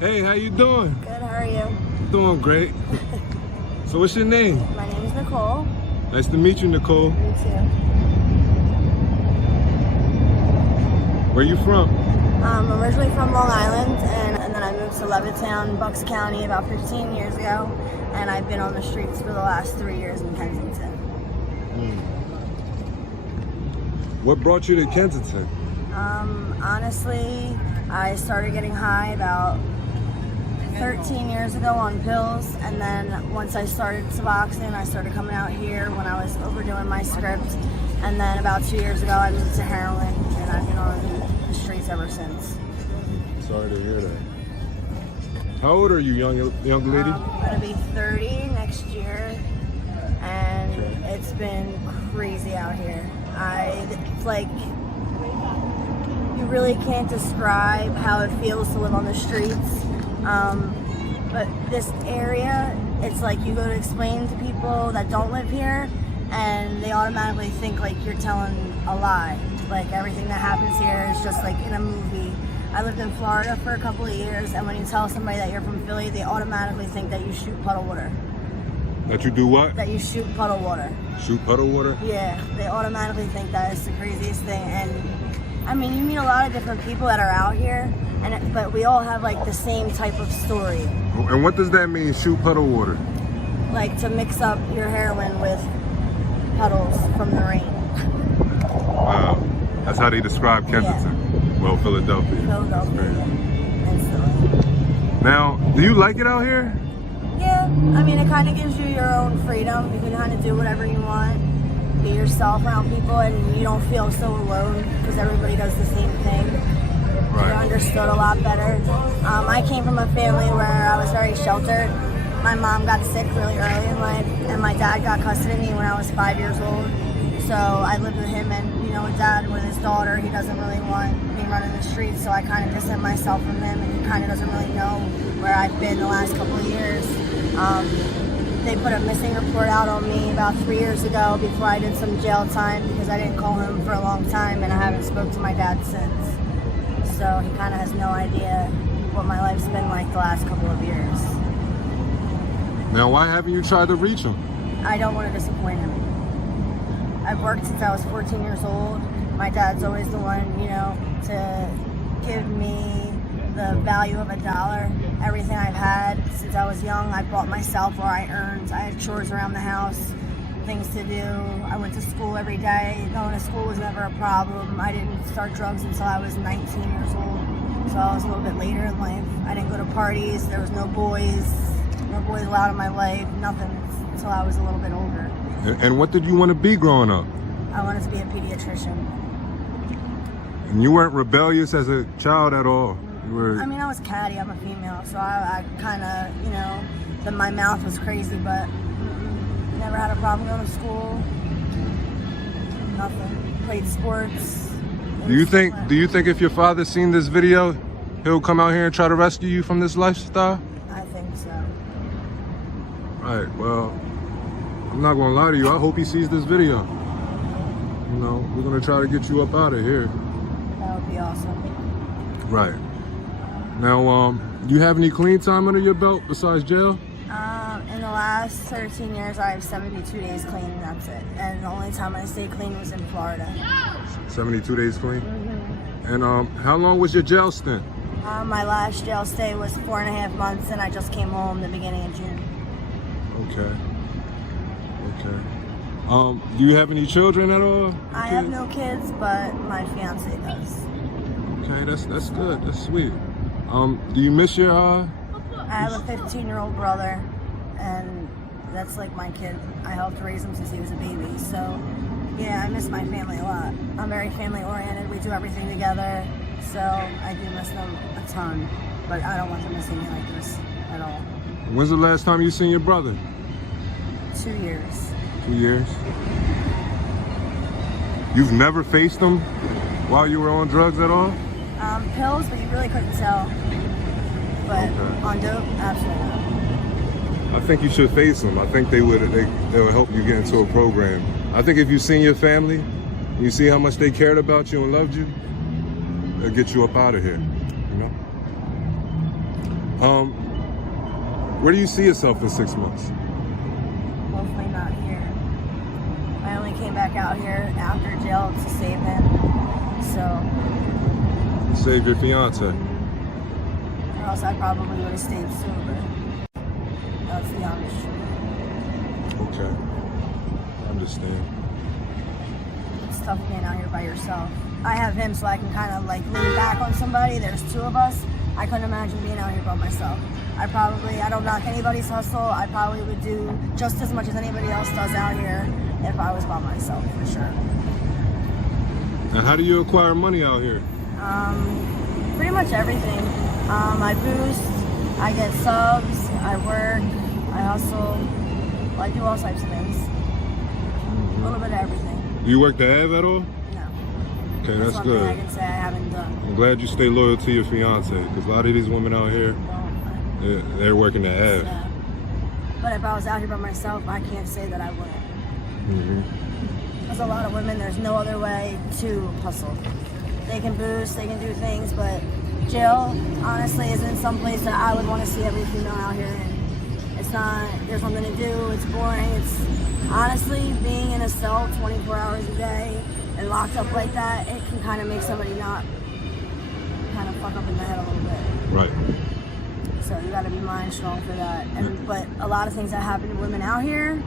Hey, how you doing? Good, how are you? Doing great. So what's your name? My name is Nicole. Nice to meet you, Nicole. Me too. Where you from? I'm originally from Long Island, and then I moved to Levittown, Bucks County about 15 years ago, and I've been on the streets for the last 3 years in Kensington. What brought you to Kensington? Honestly, I started getting high about 13 years ago on pills, and then once I started Suboxone, I started coming out here when I was overdoing my script, and then about 2 years ago I moved to heroin, and I've been on the streets ever since. Sorry to hear that. How old are you, young lady? I'm gonna be 30 next year, and it's been crazy out here. It's like, you really can't describe how it feels to live on the streets. But this area, it's like you go to explain to people that don't live here, and they automatically think like you're telling a lie. Like everything that happens here is just like in a movie. I lived in Florida for a couple of years, and when you tell somebody that you're from Philly, they automatically think that you shoot puddle water. That you do what? That you shoot puddle water. Shoot puddle water? Yeah, they automatically think that is the craziest thing. And I mean, you meet a lot of different people that are out here, but we all have like the same type of story. And what does that mean, shoot puddle water? Like to mix up your heroin with puddles from the rain. Wow, that's how they describe Kensington. Yeah. Well, Philadelphia. Instantly. Now, do you like it out here? Yeah, I mean, it kind of gives you your own freedom. You can kind of do whatever you want, be yourself around people, and you don't feel so alone because everybody does the same thing. Right. You're understood a lot better. I came from a family where I was very sheltered. My mom got sick really early in life, and my dad got custody of me when I was 5 years old. So I lived with him, and you know, with dad, with his daughter, he doesn't really want me running the streets, so I kind of distance myself from him, and he kind of doesn't really know where I've been the last couple of years. They put a missing report out on me about 3 years ago before I did some jail time because I didn't call him for a long time, and I haven't spoke to my dad since. So he kind of has no idea what my life's been like the last couple of years. Now, why haven't you tried to reach him? I don't want to disappoint him. I've worked since I was 14 years old. My dad's always the one, you know, to give me the value of $1. Everything I've had since I was young, I bought myself or I earned. I had chores around the house, things to do. I went to school every day. Going to school was never a problem. I didn't start drugs until I was 19 years old, so I was a little bit later in life. I didn't go to parties. There was no boys allowed in my life, nothing until I was a little bit older. And what did you want to be growing up? I wanted to be a pediatrician. And you weren't rebellious as a child at all? You were... I mean, I was catty. I'm a female, so I kind of, you know, my mouth was crazy, but never had a problem going to school. Nothing. Played sports. Do you think if your father's seen this video, he'll come out here and try to rescue you from this lifestyle? I think so. Right, well, I'm not gonna lie to you, I hope he sees this video. You know, we're gonna try to get you up out of here. That would be awesome. Right. Now, do you have any clean time under your belt besides jail? In the last 13 years, I have 72 days clean, and that's it. And the only time I stayed clean was in Florida. 72 days clean? Mm-hmm. And how long was your jail stint? My last jail stay was 4.5 months, and I just came home the beginning of June. Okay. Do you have any children at all? I have no kids, but my fiance does. Okay, that's good. That's sweet. Do you miss your I have a 15-year-old brother, and that's like my kid. I helped raise him since he was a baby, so yeah, I miss my family a lot. I'm very family-oriented. We do everything together, so I do miss them a ton, but I don't want them to see me like this at all. When's the last time you seen your brother? 2 years. 2 years? You've never faced him while you were on drugs at all? Pills, but you really couldn't tell. But okay. On dope, absolutely not. I think you should face them. I think they'll help you get into a program. I think if you've seen your family, and you see how much they cared about you and loved you, they'll get you up out of here, you know? Where do you see yourself in 6 months? Hopefully not here. I only came back out here after jail to save him. So. Save your fiance. Or else I probably would have stayed sober. That's the honest truth. Okay. I understand. It's tough being out here by yourself. I have him so I can kind of like lean back on somebody. There's two of us. I couldn't imagine being out here by myself. I don't knock anybody's hustle. I probably would do just as much as anybody else does out here if I was by myself, for sure. Now, how do you acquire money out here? Pretty much everything. I boost, I get subs, I work, I hustle. I do all types of things. A little bit of everything. Do you work the Ave at all? No. Okay, that's one good. thing I can say I haven't done. I'm glad you stay loyal to your fiance, because a lot of these women out here, they're working the Ave. Yeah. But if I was out here by myself, I can't say that I wouldn't. There's a lot of women, there's no other way to hustle. They can boost, they can do things, but jail, honestly, isn't some place that I would want to see every female out here in. It's not, there's something to do, it's boring. It's honestly, being in a cell 24 hours a day and locked up like that, it can kind of make somebody not kind of fuck up in the head a little bit. Right. So you got to be mind strong for that. But a lot of things that happen to women out here,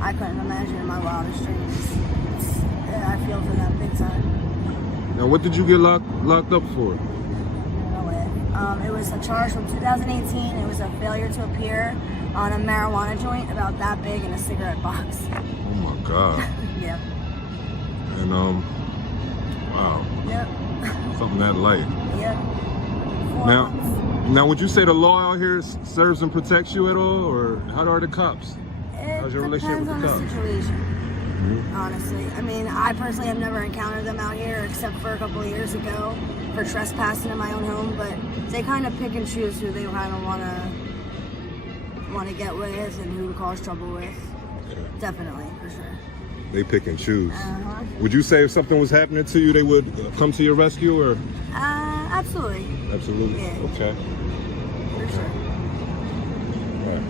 I couldn't imagine in my wildest dreams. I feel for them big time. Now, what did you get locked up for? It was a charge from 2018. It was a failure to appear on a marijuana joint about that big in a cigarette box. Oh my God. Yep. And wow. Yep. Something that light. Yep. 4 months. Now, would you say the law out here serves and protects you at all, or how are the cops? How's your relationship with the cops? Depends on the situation. Honestly, I mean, I personally have never encountered them out here except for a couple of years ago for trespassing in my own home, but they kind of pick and choose who they kind of want to get with and who to cause trouble with. Okay. Definitely, for sure. They pick and choose. Would you say if something was happening to you, they would come to your rescue, or? Absolutely. Absolutely. Yeah. Okay. For sure. Right.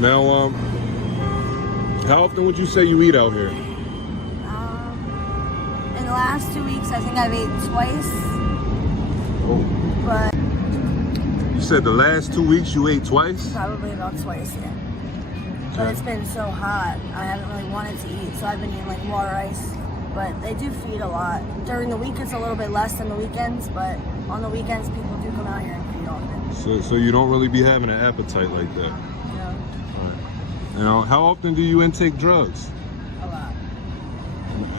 Now, how often would you say you eat out here? In the last 2 weeks, I think I've eaten twice. Oh. But you said the last 2 weeks you ate twice? Probably about twice, yeah. But it's been so hot, I haven't really wanted to eat, so I've been eating like water ice. But they do feed a lot. During the week, it's a little bit less than the weekends, but on the weekends, people do come out here and feed often. So you don't really be having an appetite like that? No. Right. Now, how often do you intake drugs? A lot.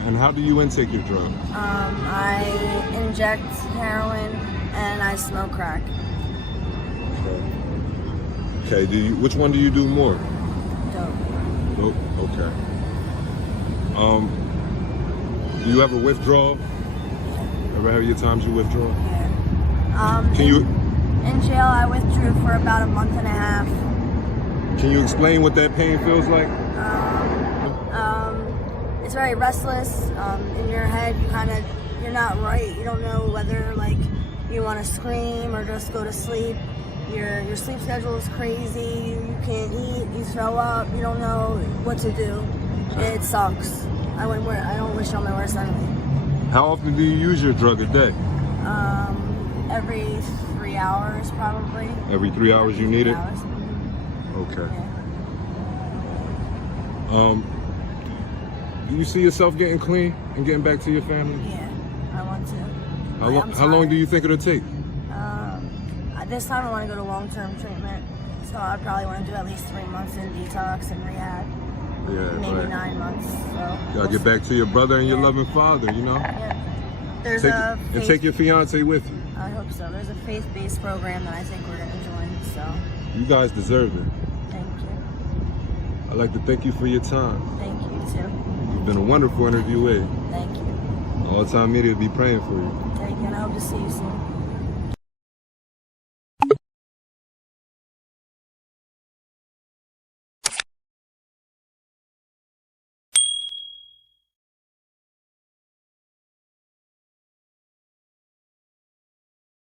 And how do you intake your drugs? I inject heroin and I smoke crack. Okay. Which one do you do more? Dope. Okay. Do you ever withdraw? Ever have your times you withdraw? Yeah. Can you? In jail, I withdrew for about a month and a half. Can you explain what that pain feels like? It's very restless. In your head, you're not right. You don't know whether like you want to scream or just go to sleep. Your sleep schedule is crazy. You can't eat. You throw up. You don't know what to do. It sucks. I don't wish on my worst enemy. How often do you use your drug a day? Every 3 hours, probably. Every 3 hours you need it? Hours. Okay. Yeah. Do you see yourself getting clean and getting back to your family? Yeah, I want to. How long do you think it'll take? This time I want to go to long-term treatment, so I probably want to do at least 3 months in detox and rehab. Yeah, maybe right. 9 months. So Gotta get back to your brother and your loving father, you know? Yeah. There's take your fiance with you. I hope so. There's a faith-based program that I think we're going to join, so. You guys deserve it. Thank you. I'd like to thank you for your time. Thank you, too. You've been a wonderful interviewee. Thank you. All Time Media will be praying for you. Thank you, and I hope to see you soon.